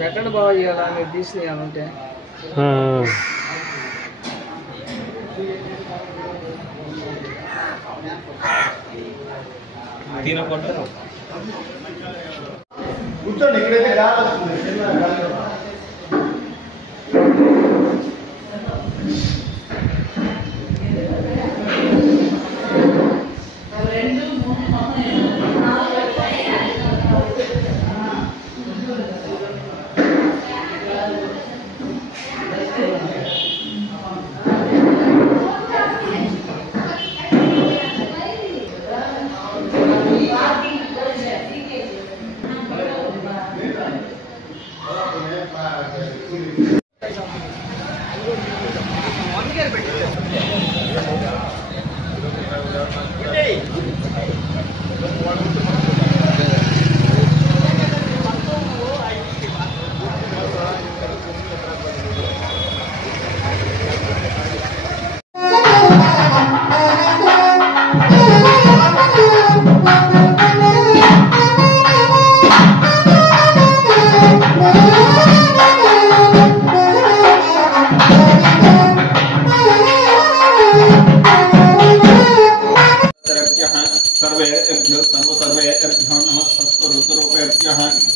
పెట్టండి బాగా ఇవాళ మీరు తీసుకుని ఉంటే తినకుండా కూర్చోండి ఇక్కడైతే గాలి వస్తుంది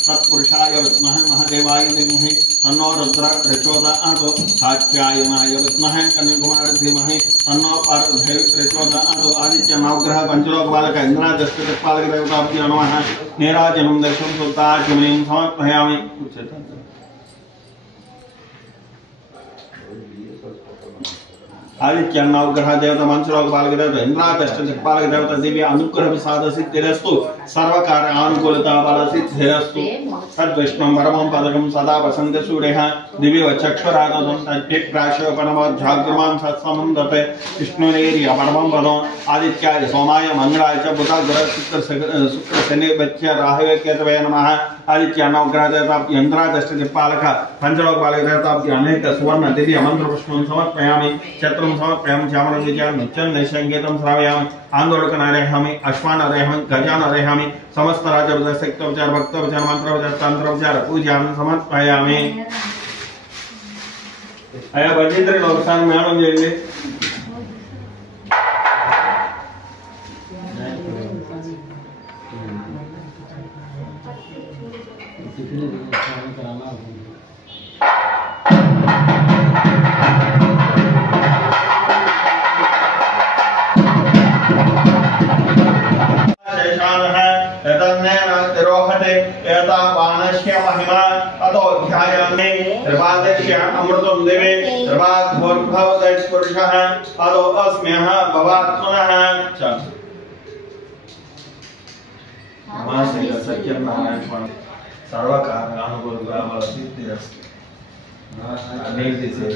तत्पुरुषाय विद्महे महादेवाय धीमहि तन्नो रुद्र प्रचोदयात् सात्यायनाय विद्महे कन्याकुमारी धीमहि तन्नो पार्वती प्रचोदयात् आदित्य नवग्रह पंचलोक बालक इंद्रादष्ट दिक्पालक देवताभ्यो नमः नीराजनं दर्शनं सुताचमनीं समर्पयामि आदित्य नवग्रह देवता मंचलोक बालक देवता इंद्रादष्ट दिक्पालक देवता दिव्य अनुग्रह प्रसाद सिद्धिरस्तु सर्वकार्य अनुकूलता बल सिद्धिरस्तु तद्विष्णुं परमं पदकं सदा वसन्ते सूर्यः दिव्य चक्षुरागतं तद्भिप्राशोपनमध्याग्रमां सत्समन्दते विष्णुरेर्य परमं पदम् आदित्याय सोमाय मंगलाय च बुध ग्रह शुक्र शनि बच्चे राहवे केतवे नमः आदित्य नवग्रह देवता इंद्रादष्ट दिक्पालक पंचलोक बालक देवता अनेक सुवर्ण दिव्य मंत्र पुष्पं समर्पयामि चत्रं समर्पयामि चामरं नित्यं नैषंगीतं श्रावयामि आंदोलकनारेहामि अश्वानारेहामि गजानारेहामि समस्त राजोपचार भक्तोपचार मंत्रोपचार तंत्रोपचार पूजां समर्पयामि अया भजेंद्र लोकसान मेळनं చేయండి महिमा अतो ध्यायामि त्रिपादस्य अमृतं देवे त्रिपाद्भवदैः पुरुषः अतो अस्म्यः भवात्मनः च नमस्ते सत्यनारायण स्वामी सर्वकार्य अनुकूल सिद्धिरस्तु अनेक दिसे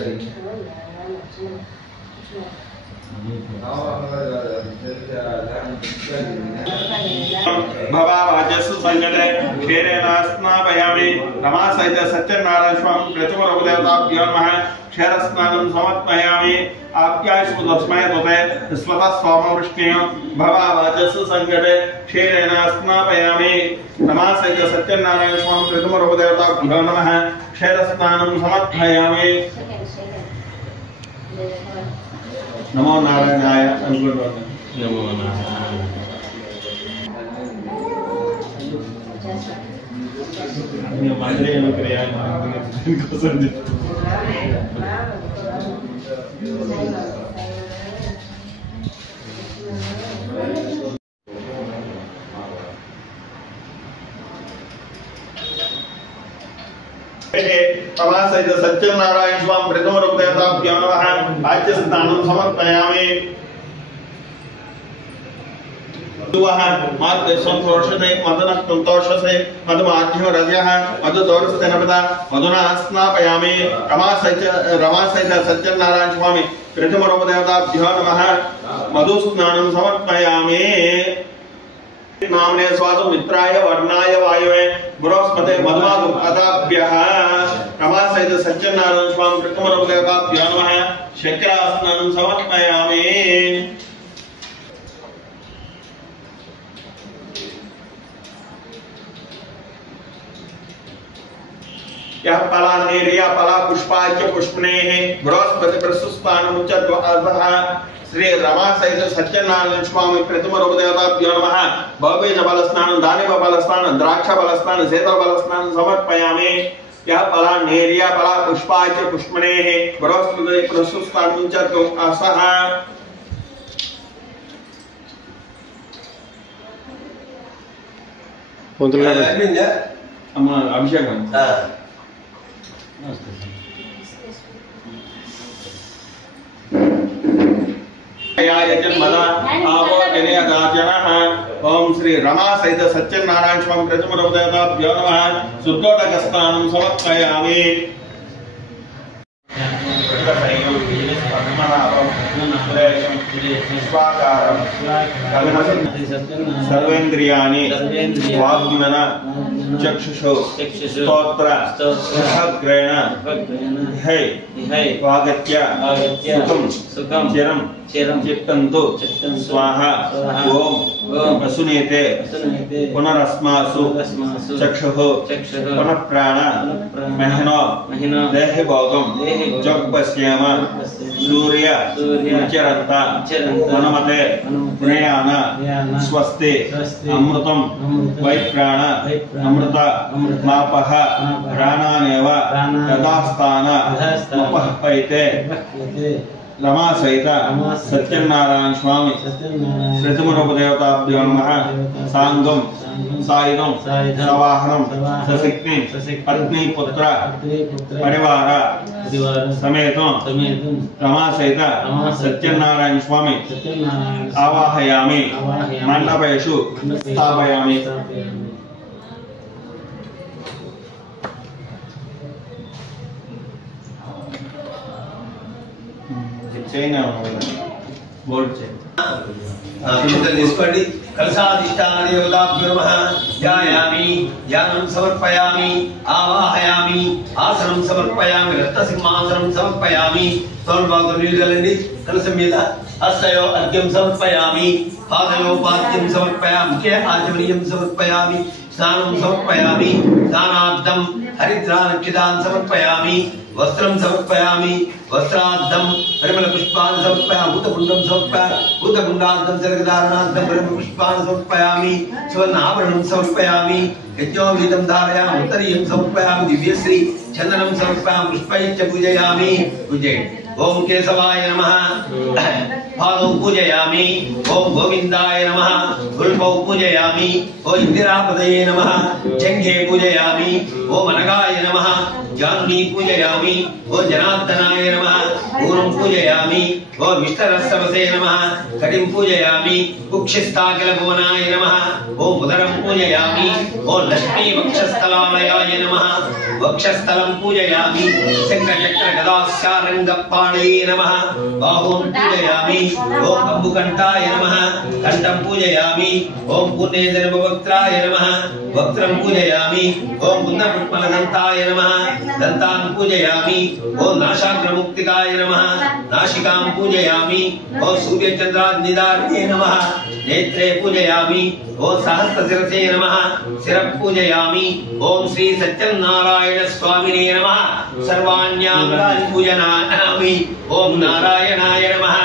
भवावाचस्सु संगते क्षेरेण स्नापयामि रमासहित सत्यनारायण स्वामी प्रतिमरूपदेवताभ्यो नमः क्षीरस्नानं समर्पयामि आप्यायस्मु तस्मै तुते स्वतः सोमवृष्णेय भवावाचस्सु संगते क्षेरेण स्नापयामि रमासहित सत्यनारायण स्वामी प्रतिमरूपदेवताभ्यो नमः क्षीरस्नानं समर्पयामि नमो नारायणाय नमो सहित सत्यनारायण स्वामी प्रथमरूपदेवताभ्यो नमः आद्य स्नानं समर्पयामि दुवः मार्ग संतोषते मदन संतोषसे मधुमाध्यम रजः मधुदोरसते नपदा मधुना स्नापयामि रमासहित सत्यनारायण स्वामी प्रथमरूपदेवताभ्यो नमः मधुस्नानं समर्पयामि नामने स्वासो मित्राय वर्णाय वायुवे बृहस्पते मधुमागुपदाभ्यः रमा सहित सत्यनारायण स्वामी प्रथमरवदेवताभ्यो नमः शक्रासनं समर्पयामि। यह फला नेरिया फला पुष्पाच्य पुष्पनेः बृहस्पति प्रसुस्पानं च द्वादशः श्री रमा सहित सत्यनारायण स्वामी प्रथम रूपदेवताभ्यो नमः भवबीज बलस्नानं दानिम बलस्नानं द्राक्ष बलस्नानं सेतल बलस्नानं समर्पयामि। यह फला नेरिया फला पुष्पाच्य पुष्पनेः बृहस्पति प्रसुस्पानं च द्वादशः अभिषेकं ओम श्री रमा सहित सत्यनारायण स्वामी प्रथम रूपदेवताभ्यो नमः शुद्धोदकस्नानं समर्पयामि। सर्वेन्द्रियाणि वाग्मन चक्षुषो स्तोत्र सहग्रेण है वागत्य सुखं चिरं चित्तन्तु स्वाहा ओम वसुनेते पुनरस्मासु चक्षुः पुनः प्राण महिनो देहि भोगं जगपश्येम सूर्य उच्चरन्ता वनमते प्रयाण स्वस्ति अमृतं वै प्राण अमृत मापः प्राणानेव यथास्थान उपहपैते। रमा सहित सत्यनारायण स्वामी प्रथम रूपदेवताभ्यो नमः सांगम सायुधं सवाहनं सशक्ति पत्नी पुत्र परिवार समेतं रमा सहित सत्यनारायण स्वामी आवाहयामि मंडपेषु स्थापयामि। తీసుకోండి కలశాధిష్టాన దేవతాభ్యో నమః ధ్యాయామి ధ్యానం సమర్పయామి ఆవాహయామి ఆసనం సమర్పయామి రత్నసింహాసనం సమర్పయామి తోల్బాగు నీళ్ళండి కలశం మీద హస్తయో అర్ఘ్యం సమర్పయామి పాదయో పాద్యం సమర్పయామి ముఖే ఆచమనీయం సమర్పయామి స్నానం సమర్పయామి స్నానార్థం హరిద్రానక్షితాన్ సమర్పయామి वस्त्रं समर्पयामि वस्त्राद्धं परिमल पुष्पान् समर्पयामि भूतकुण्डं समर्पयामि भूतकुण्डाद्धं सर्गधारणार्थं परिमल पुष्पान् समर्पयामि सुवर्णाभरणं समर्पयामि यज्ञोपवीतं धारयामि उत्तरीयं समर्पयामि दिव्यश्री चन्दनं समर्पयामि पुष्पैश्च पूजयामि पूजय ओम केशवाय नमः पादौ पूजयामि ओम गोविन्दाय नमः उल्पौ पूजयामि ओम इंदिरापदये नमः जंघे पूजयामि ओम अनगाय नमः जानुनी पूजयामि ओम जनार्दनाय नमः पूर्णं पूजयामि ओम विष्णुरस्तमसे नमः कटिं पूजयामि कुक्षिस्थाकिलभुवनाय नमः ओम उदरं पूजयामि ओम लक्ष्मी वक्षस्थलालयाय नमः वक्षस्थलं पूजयामि शंखचक्र गदास्यारंगपाणये नमः बाहुं पूजयामि ओम कंबुकंठाय नमः कंठं पूजयामि ओम पूर्णेन्द्रवक्त्राय नमः वक्त्रं पूजयामि ओम कुन्दपुष्पलदन्ताय नमः दन्तान् पूजयामि ओम नाशाग्रमुक्तिकाय नमः नासिकां पूजयामि ओम सूर्यचन्द्राग्निदारिणे नमः नेत्रे पूजयामि ओम सहस्रशिरसे नमः शिरः पूजयामि ओम श्री सत्यनारायण स्वामिने नमः सर्वाण्यांगानि पूजयामि ओम नारायणाय नमः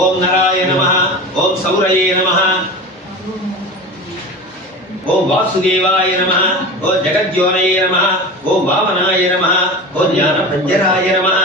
ओम नराय नमः ओम सौरये नमः ओम वासुदेवाय नमः ओम जगज्योनये नमः ओम वामनाय नमः ओम ज्ञानप्रज्ञराय नमः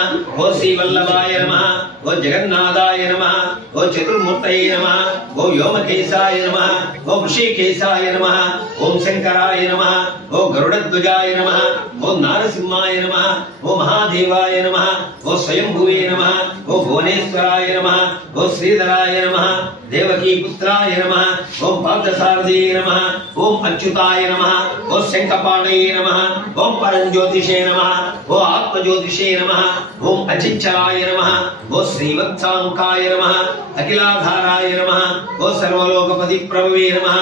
ओम श्रीवल्लभाय नमः ओम जगन्नाथाय नमः ओम चतुर्मूर्तये नमः ओम व्योमकेशाय नमः ओम ऋषिकेशाय नमः ओम शंकराय नमः ओम गरुडध्वजाय नमः ओम नारसिंहाय नमः ओम महादेवाय नमः ओम स्वयंभुवे नमः ओम भुवनेश्वराय नमः ओम श्रीधराय नमः देवकी पुत्राय नमः ओम पार्थसारथये नमः ओम अच्युताय नमः ओम शंखपाणये नमः ओम परंज्योतिषे नमः ओम आत्मज्योतिषे नमः ओम अचिच्चराय नमः ओम श्रीवत्सांकाय नमः अखिलाधाराय नमः ओ सर्वलोकपति प्रभवे नमः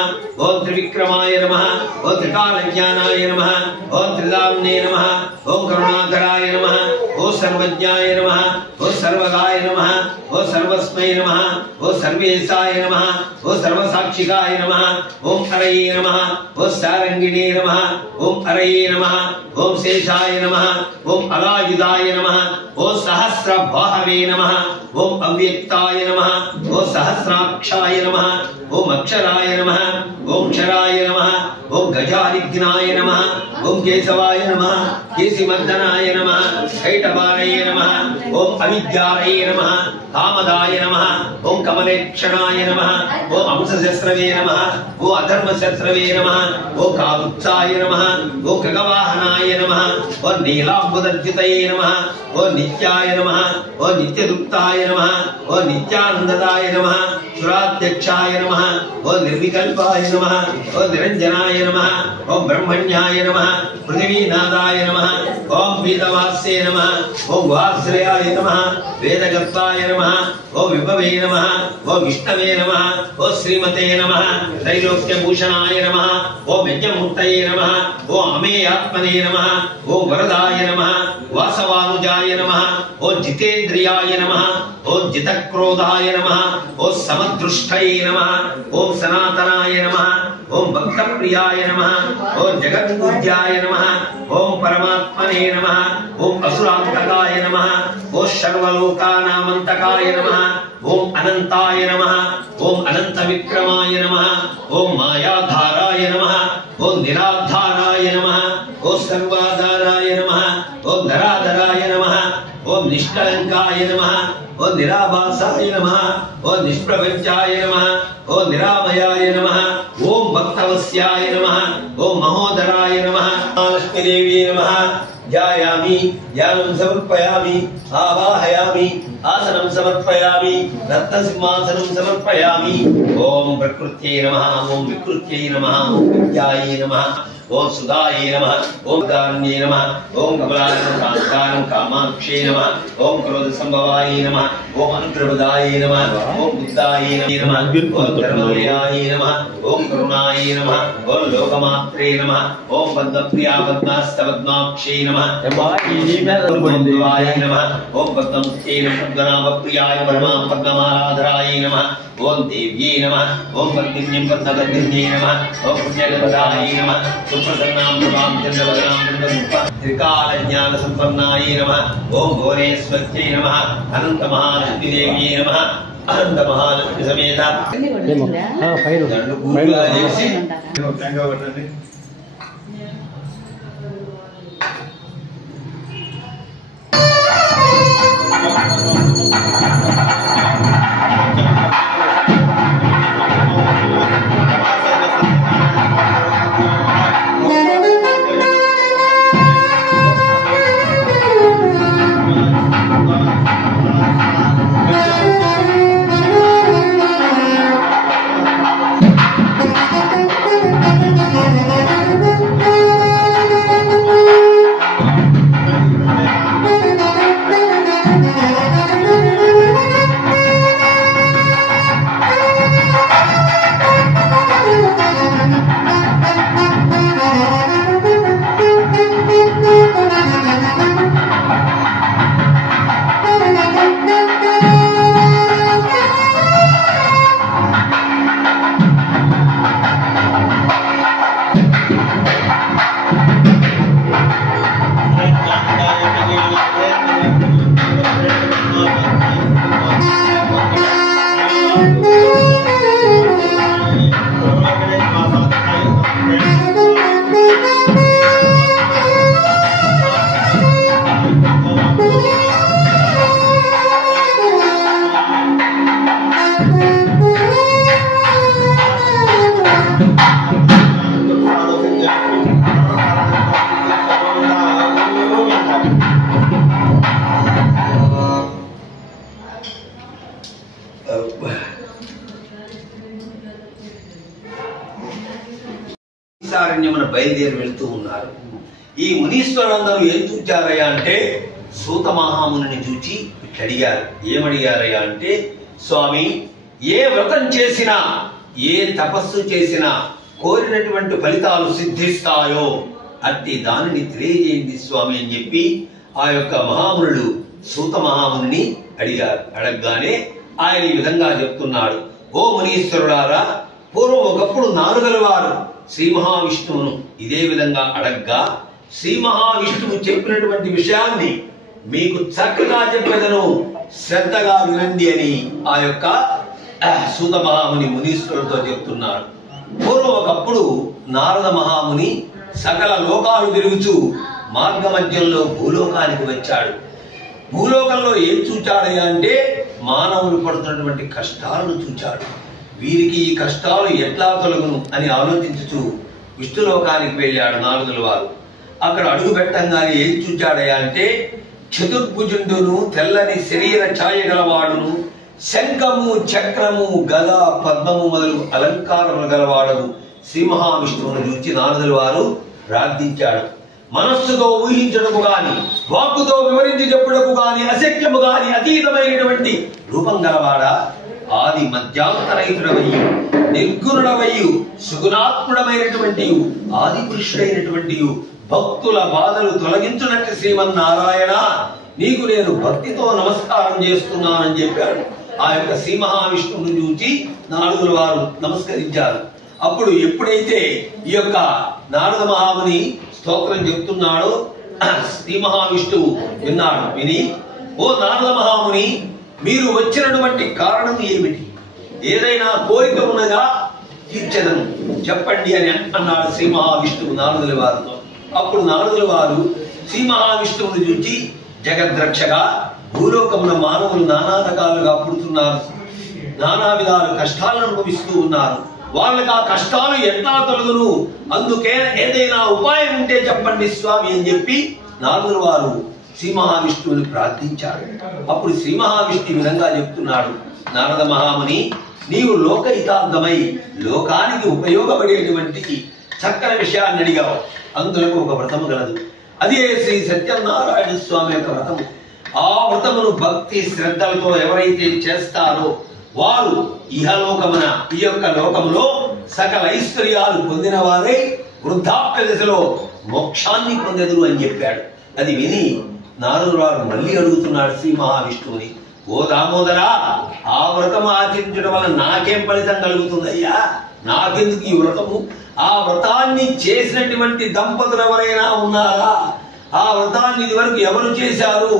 ओ त्रिविक्रमाय नमः ओ त्रिकालज्ञानाय नमः ओ त्रिदाम्ने नमः ओ करुणाकराय नमः ओ सर्वज्ञाय नमः ओ सर्वगाय नमः ओ सर्वस्मै नमः ओ सर्वेशाय नमः ओ सर्वसाक्षिकाय नमः ओम हरये नमः ओ सारंगिणे नमः ओम हरये नमः ओम शेषाय नमः ओम अलायुधाय नमः ओ सहस्रबाहवे नमः ओम अव्यक्ताय नमः ओ सहस्राक्षाय नमः ओम अक्षराय नमः ओम क्षराय नमः ओम गजारिघ्नाय नमः ओम केशवाय नमः केशिमर्दनाय नमः कैटवारये नमः ओम अविद्यारये नमः कामदाय नमः ओम कमलेक्षणाय नमः ओम अंशशस्त्रवे नमः ओ अधर्मशस्त्रवे नमः ओ कावुत्साय नमः ओ खगवाहनाय नमः ओ नीलाम्बुदर्जितये नमः ओ नित्याय नमः ओ नित्यदुक्ताय नमः ओ नित्यानंददाय नमः सुराध्यक्षाय नमः ओ निर्विकल्पाय नमः ओ निरंजनाय नमः ओ ब्रह्मण्याय नमः पृथ्वीनादाय नमः ओम वेदवास्ये नमः ओ गुहाश्रयाय नमः वेदगर्भाय नमः ओ विभवे नमः ओ विष्णवे नमः ओ श्रीमते नमः त्रैलोक्यभूषणाय नमः ओ यज्ञमूर्तये नमः ओ अमेयात्मने नमः ओ वरदाय नमः वासवानुजाय नमः ओ जितेन्द्रियाय नमः ओ जितक्रोधाय नमः ओ समदृष्टये नमः ओम सनातनाय नमः ओम भक्तप्रियाय नमः ओम जगत्पूज्याय नमः ओम परमात्मने नमः ओम असुरान्तकाय नमः ओम सर्वलोकानामन्तकाय नमः ओम अनंताय नमः ओम अनंत विक्रमाय नमः ओम मायाधाराय नमः ओम निराधाराय नमः ओम सर्वाधाराय नमः ओम धराधराय नमः ओम निष्कलंकाय नमः ओम निराभासाय नमः ओम निष्प्रपंचाय नमः ओम निरामयाय नमः ओम भक्तवस्याय नमः ओम महोदराय नमः लक्ष्मी देवी नमः ध्यायामि ध्यानं समर्पयामि आवाहयामि आसनं समर्पयामि रत्नसिंहासनं समर्पयामि ओम प्रकृत्यै नमः ओम विकृत्यै नमः ओम विद्यायै नमः ओम सुधायै नमः ओम दान्ये नमः ओम कमलाकांतां कामाक्षे नमः ओम क्रोधसंभवाय नमः ओम अंतर्वदाय नमः ओम बुद्धाय नमः ओम धर्मप्रियाय नमः ओम करुणाय नमः ओम लोकमात्रे नमः ओम पद्मप्रिया पद्मास्तपद्माक्षे नमः ओम बुद्धाय नमः ओम पद्मस्ते पद्मनाभप्रियाय परमा पद्ममाराधराय नमः ओम देव्यै नमः ओम पद्मिन्यं पद्मगन्धिन्यै नमः ओम पुण्यगदाय नमः सुप्रसन्नां प्रभां चन्द्रवदनां चन्द्रमुख त्रिकालज्ञानसम्पन्नाय नमः ओम भुवनेश्वर्यै नमः अनन्तमहालक्ष्मीदेव्यै नमः अनन्तमहालक्ष्मी समेत సారణ్యమున బయలుదేరి వెళ్తూ ఉన్నారు. ఈ మునీశ్వరులందరూ ఏం చూచారయ్యా అంటే సూత మహామునిని చూచి అడిగారు. ఏమడిగారయ్యా అంటే, స్వామి, ఏ వ్రతం చేసినా ఏ తపస్సు చేసినా కోరినటువంటి ఫలితాలు సిద్ధిస్తాయో అట్టి దానిని తెలియజేయండి స్వామి అని చెప్పి ఆ యొక్క మహామునుడు సూత మహాముని అడిగారు. అడగగానే ఆయన ఈ విధంగా చెప్తున్నాడు. ఓ మునీశ్వరులారా, పూర్వం ఒకప్పుడు నాలుగల వారు శ్రీ మహావిష్ణువును ఇదే విధంగా అడగ్గా శ్రీ మహావిష్ణువు చెప్పినటువంటి విషయాన్ని మీకు చక్కగా చెప్పేదను, శ్రద్ధగా వినండి అని ఆ యొక్క సూత మహాముని మునీశ్వరుడితో చెప్తున్నాడు. పూర్వం ఒకప్పుడు నారద మహాముని సకల లోకాలు తిరుగుతూ మార్గ మధ్యంలో భూలోకానికి వచ్చాడు. భూలోకంలో ఏం చూచాడయ్యా అంటే మానవులు పడుతున్నటువంటి కష్టాలను చూచాడు. వీరికి ఈ కష్టాలు ఎట్లా తొలగును అని ఆలోచించుతూ విష్ణులోకానికి వెళ్ళాడు నారదుల వారు. అక్కడ అడుగు పెట్టంగానే ఏం చూచాడయ్యా అంటే చతుర్భుజుండును, తెల్లని శరీర ఛాయ గలవాడును, శంఖము చక్రము గద పద్మము మొదలు అలంకారములు గలవాడను శ్రీ మహావిష్ణువును చూచి నారదుల వారు ప్రార్థించాడు. మనస్సుతో ఊహించడము గాని, వాక్కుతో వివరించి చెప్పుటకు గాని అశక్యము గాని అతీతమైనటువంటి రూపం గలవాడా, ఆది మధ్యాంతరహితుడవయ్యు, నిర్గుణుడవయ్యు, సుగుణాత్ముడమైనటువంటి ఆది పురుషుడైనటువంటి భక్తుల బాధలు తొలగించునట్టు శ్రీమన్నారాయణ, నీకు నేను భక్తితో నమస్కారం చేస్తున్నానని చెప్పాడు. ఆ యొక్క శ్రీ మహావిష్ణువును చూచి నారదుల వారు నమస్కరించారు. అప్పుడు ఎప్పుడైతే ఈ యొక్క నారద మహాముని స్తోత్రం చెప్తున్నాడో శ్రీ మహావిష్ణువు విన్నాడు. విని, ఓ నారద మహాముని, మీరు వచ్చినటువంటి కారణం ఏమిటి? ఏదైనా కోరిక ఉన్నదా తీర్చదను, చెప్పండి అని అన్నాడు శ్రీ మహావిష్ణువు నారదుల వారితో. అప్పుడు నారదుల వారు శ్రీ మహావిష్ణువుని చూచి, జగద్రక్షగా, భూలోకమున మానవులు నానా రకాలుగా పుడుతున్నారు, నానా విధాల కష్టాలను అనుభవిస్తూ ఉన్నారు. వాళ్ళకి ఆ కష్టాలు ఎట్లా తొలగును, అందుకే ఏదైనా ఉపాయం ఉంటే చెప్పండి స్వామి అని చెప్పి నారదుల వారు శ్రీ మహావిష్ణువుని ప్రార్థించాడు. అప్పుడు శ్రీ మహావిష్ణువు విధంగా చెప్తున్నాడు. నారద మహాముని, నీవు లోకహితార్థమై లోకానికి ఉపయోగపడేటువంటి చక్కని విషయాన్ని అడిగావు. అందులో ఒక వ్రతము గలదు. అదే శ్రీ సత్యనారాయణ స్వామి యొక్క వ్రతము. ఆ వ్రతమును భక్తి శ్రద్ధలతో ఎవరైతే చేస్తారో వారు ఇహలోకమున ఈ యొక్క లోకంలో సకల ఐశ్వర్యాలు పొందిన వారై వృద్ధాప్య దశలో మోక్షాన్ని పొందెదరు అని చెప్పాడు. అది విని నారదుడు మళ్ళీ అడుగుతున్నాడు శ్రీ మహావిష్ణువుని, ఓ దామోదరా, ఆ వ్రతము ఆచరించడం వల్ల నాకేం ఫలితం కలుగుతుందయ్యా? నాకెందుకు ఈ వ్రతము? ఆ వ్రతాన్ని చేసినటువంటి దంపతులు ఎవరైనా ఉన్నారా? ఆ వ్రతాన్ని ఇదివరకు ఎవరు చేశారు,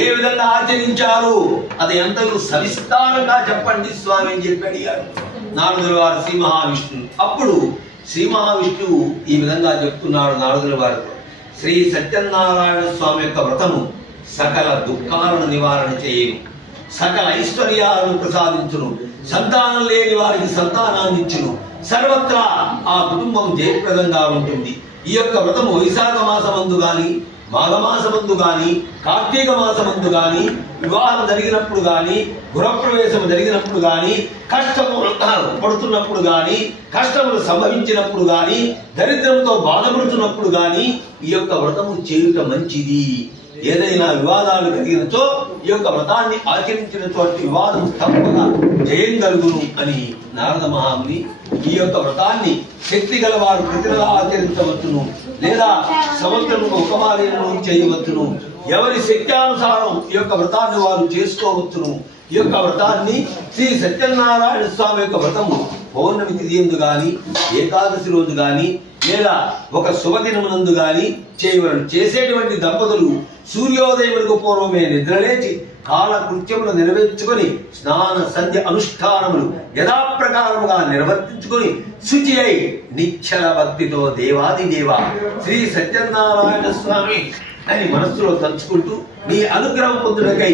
ఏ విధంగా ఆచరించారు, అది ఎంత సవిస్తారంగా చెప్పండి స్వామి అని చెప్పి అడిగాడు నారదుల వారు శ్రీ మహావిష్ణువు. అప్పుడు శ్రీ మహావిష్ణువు ఈ విధంగా చెప్తున్నాడు నారదుల వారితో, శ్రీ సత్యనారాయణ స్వామి యొక్క వ్రతము సకల దుఃఖాలను నివారణ చేయను, సకల ఐశ్వర్యాలను ప్రసాదించును, సంతానం లేని వారికి సంతానాన్ని ఇచ్చును, సర్వత్రా ఆ కుటుంబం జయప్రదంగా ఉంటుంది. ఈ యొక్క వ్రతము వైశాఖ మాసమందు గాని, మాఘమాసమందు గాని, కార్తీక మాసమందు గాని, వివాహం జరిగినప్పుడు గాని, గృహప్రవేశం జరిగినప్పుడు గాని, కష్టములు పడుతున్నప్పుడు గాని, కష్టములు సంభవించినప్పుడు గాని, దరిద్రంతో బాధపడుతున్నప్పుడు గాని ఈ యొక్క వ్రతము చేయుట మంచిది. ఏదైనా వివాదాలు కలిగినచో ఈ యొక్క వ్రతాన్ని ఆచరించినతో వివాదం తప్పగా జయం కలుగును అని నారద మహాముని ఈ యొక్క వ్రతాన్ని శక్తి గల వారు ప్రతిగా ఆచరించవచ్చును, లేదా సంవత్సరం ఒకమారేను చేయవచ్చును. ఎవరి శక్త్యానుసారం ఈ యొక్క వ్రతాన్ని వారు చేసుకోవచ్చును. ఈ యొక్క వ్రతాన్ని శ్రీ సత్యనారాయణ స్వామి యొక్క వ్రతము పౌర్ణమి తిథి యందు గాని, ఏకాదశి రోజు గాని, లేదా ఒక శుభదినమునందు గాని చేయవలను. చేసేటువంటి దంపతులు సూర్యోదయములకు పూర్వమే నిద్రలేచి కాలకృత్యములు నెరవేర్చుకొని స్నాన సంధ్య అనుష్ఠానములు యథాప్రకారముగా నిర్వర్తించుకొని శుచి అయి నిశ్చల భక్తితో దేవాది దేవ శ్రీ సత్యనారాయణ స్వామి అని మనస్సులో తలుచుకుంటూ నీ అనుగ్రహం పొందుటకై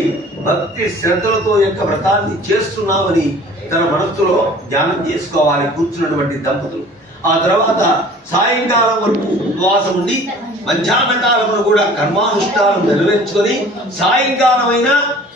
భక్తి శ్రద్ధలతో యొక్క వ్రతాన్ని చేస్తున్నామని తన మనస్సులో ధ్యానం చేసుకోవాలి కూర్చున్నటువంటి దంపతులు. ఆ తర్వాత సాయంకాలం వరకు ఉపవాసం ఉండి మధ్యాహ్న కాలంలో కూడా కర్మానుష్ఠానం నెరవేర్చుకొని సాయంకాలమైన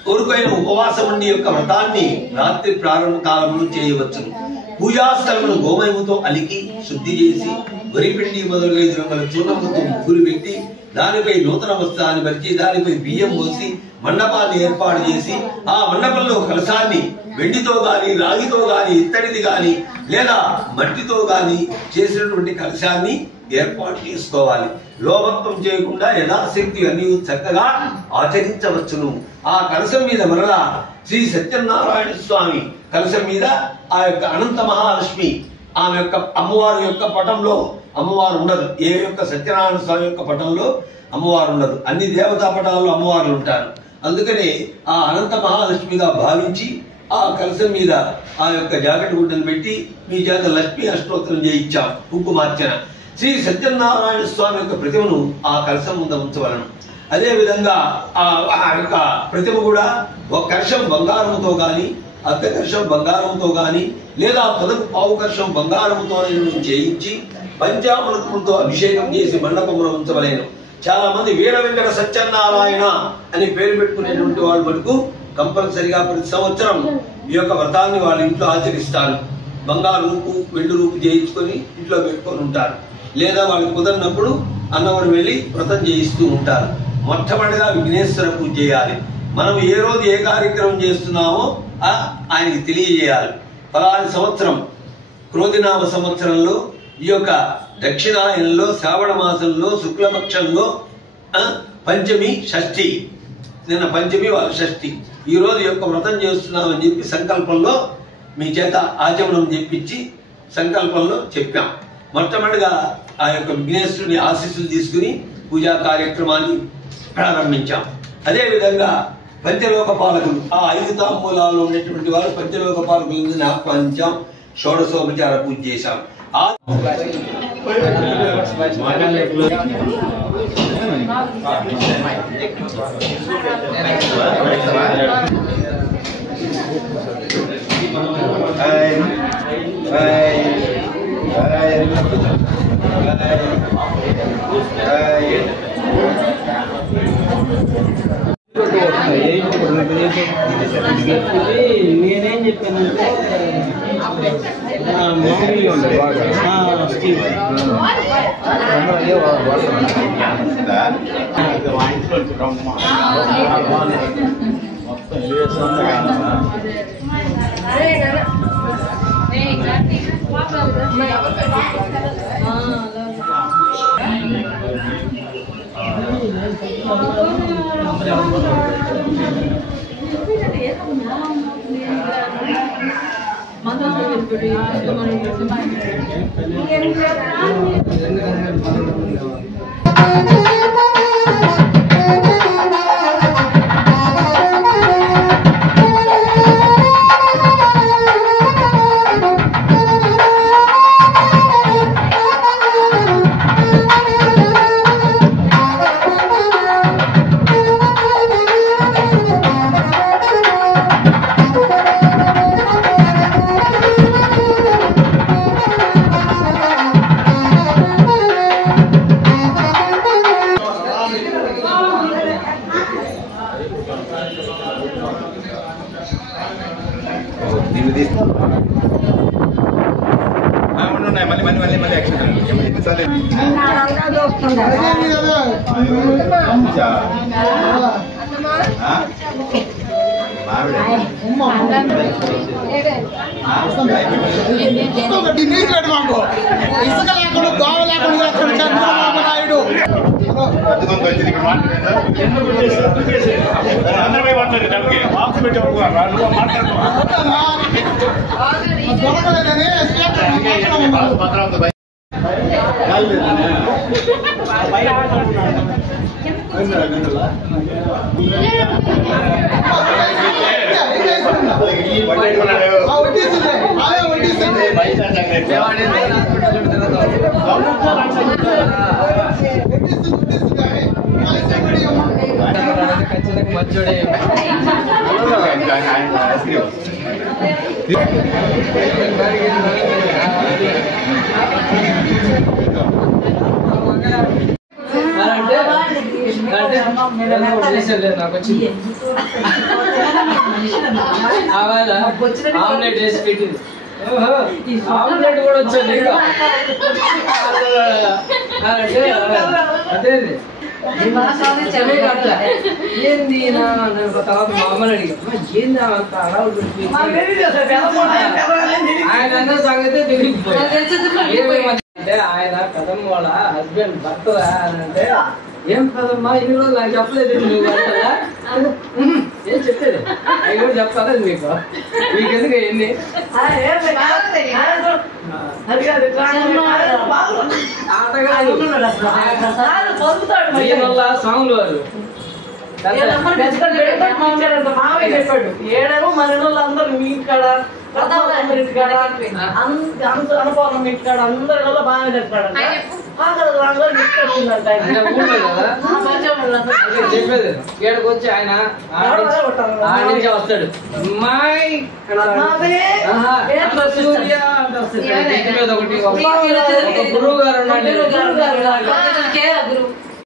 కొరుకైన ఉపవాసం ఉండి యొక్క వ్రతాన్ని రాత్రి ప్రారంభ కాలంలో చేయవచ్చును. పూజాస్థలమును గోమయముతో అలికి శుద్ధి చేసి వరిపిండి మొదలుగా 5 రంగుల చూర్ణముతో ముగ్గురు పెట్టి దానిపై నూతన వస్త్రాన్ని పరిచి దానిపై బియ్యం పోసి మండపాన్ని ఏర్పాటు చేసి ఆ మండపంలో కలశాన్ని వెండితో గాని రాగితో గాని ఇత్తడిది గాని లేదా మట్టితో గాని చేసినటువంటి కలశాన్ని ఏర్పాటు చేసుకోవాలి. లోభత్వం చేయకుండా యథాశక్తి అన్ని చక్కగా ఆచరించవచ్చును. ఆ కలశం మీద మరలా శ్రీ సత్యనారాయణ స్వామి కలశం మీద ఆ యొక్క అనంత మహాలక్ష్మి ఆమె యొక్క అమ్మవారి యొక్క పటంలో అమ్మవారు ఉండదు. ఏ యొక్క సత్యనారాయణ స్వామి యొక్క పటంలో అమ్మవారు ఉండదు. అన్ని దేవతా పటాల్లో అమ్మవార్లు ఉంటారు. అందుకని ఆ అనంత మహాలక్ష్మిగా భావించి ఆ కలశం మీద ఆ యొక్క జాకెట్ గుడ్డను పెట్టి మీ చేత లక్ష్మీ అష్టోత్తరం చేయించాం. కుంకుమార్చన శ్రీ సత్యనారాయణ స్వామి యొక్క ప్రతిమను ఆ కలశం ముందు ఉంచవలను. అదే విధంగా ఆ యొక్క ప్రతిమ కూడా ఒక కలశం బంగారముతో గాని అర్ధ కలశం బంగారంతో గాని లేదా పదకు పావు కలశం బంగారముతో చేయించి పంచామృతములతో అభిషేకం చేసి మండపంలో ఉంచవలేను. చాలా మంది వీర వెంకట సత్యనారాయణ అని పేరు పెట్టుకునేటువంటి వాళ్ళు మటుకు కంపల్సరిగా ప్రతి సంవత్సరం ఈ యొక్క వ్రతాన్ని వాళ్ళ ఇంట్లో ఆచరిస్తారు. బంగారు రూపు వెండి రూపు చేయించుకొని ఇంట్లో పెట్టుకొని ఉంటారు. లేదా వాళ్ళకి కుదరినప్పుడు అన్నవరం వెళ్ళి వ్రతం చేయిస్తూ ఉంటారు. మొట్టమొదటిగా విఘ్నేశ్వర పూజ చేయాలి. మనం ఏ రోజు ఏ కార్యక్రమం చేస్తున్నామో ఆయనకి తెలియజేయాలి. ఫలాని సంవత్సరం క్రోధినామ సంవత్సరంలో ఈ యొక్క దక్షిణాయనంలో శ్రావణ మాసంలో శుక్లపక్షంలో పంచమి షష్ఠి, నిన్న పంచమి వాళ్ళ షష్ఠి, ఈ రోజు యొక్క వ్రతం చేస్తున్నామని చెప్పి సంకల్పంలో మీ చేత ఆచమనం చెప్పించి సంకల్పంలో చెప్పాం. మొట్టమొదటిగా ఆ యొక్క విఘ్నేశ్వరుని ఆశీస్సులు తీసుకుని పూజా కార్యక్రమాన్ని ప్రారంభించాం. అదే విధంగా పంచలోక పాలకులు ఆ 5 తాంబూలాల్లో ఉన్నటువంటి వారు పంచలోక పాలకులను ఆహ్వానించాం. షోడశోపచార పూజ చేశాం. నేనేం చెప్పానంటే ఆమ్లెట్ వేసి పెట్టింది ఆమ్లెట్ కూడా వచ్చాడు అదే ఏంది తర్వాత మామూలు అడిగా ఏంది అంత అడవులు ఆయన అన్న సంగతి తెలియకపోయింది అంటే ఆయన కదమ్మ వాళ్ళ హస్బెండ్ భర్తరా అని అంటే ఏం కదమ్మా ఇన్ని రోజులు నాకు చెప్పలేదు నువ్వు అంటారా ఏం చెప్పేది అవి కూడా చెప్పలేదు మీకు మీకెందుకు ఎన్ని సాంగ్లు వారు మామయ్య చెప్పాడు ఏడేమో మన అందరూ మీ ఇక్కడ అనుకోవడం మీ ఇక్కడ అందరి వల్ల బాగా చెప్పాడు చెప్పేది ఏడకి వచ్చి ఆయన నుంచి వస్తాడు మీద ఒకటి గురువు గారు ఉన్నాడు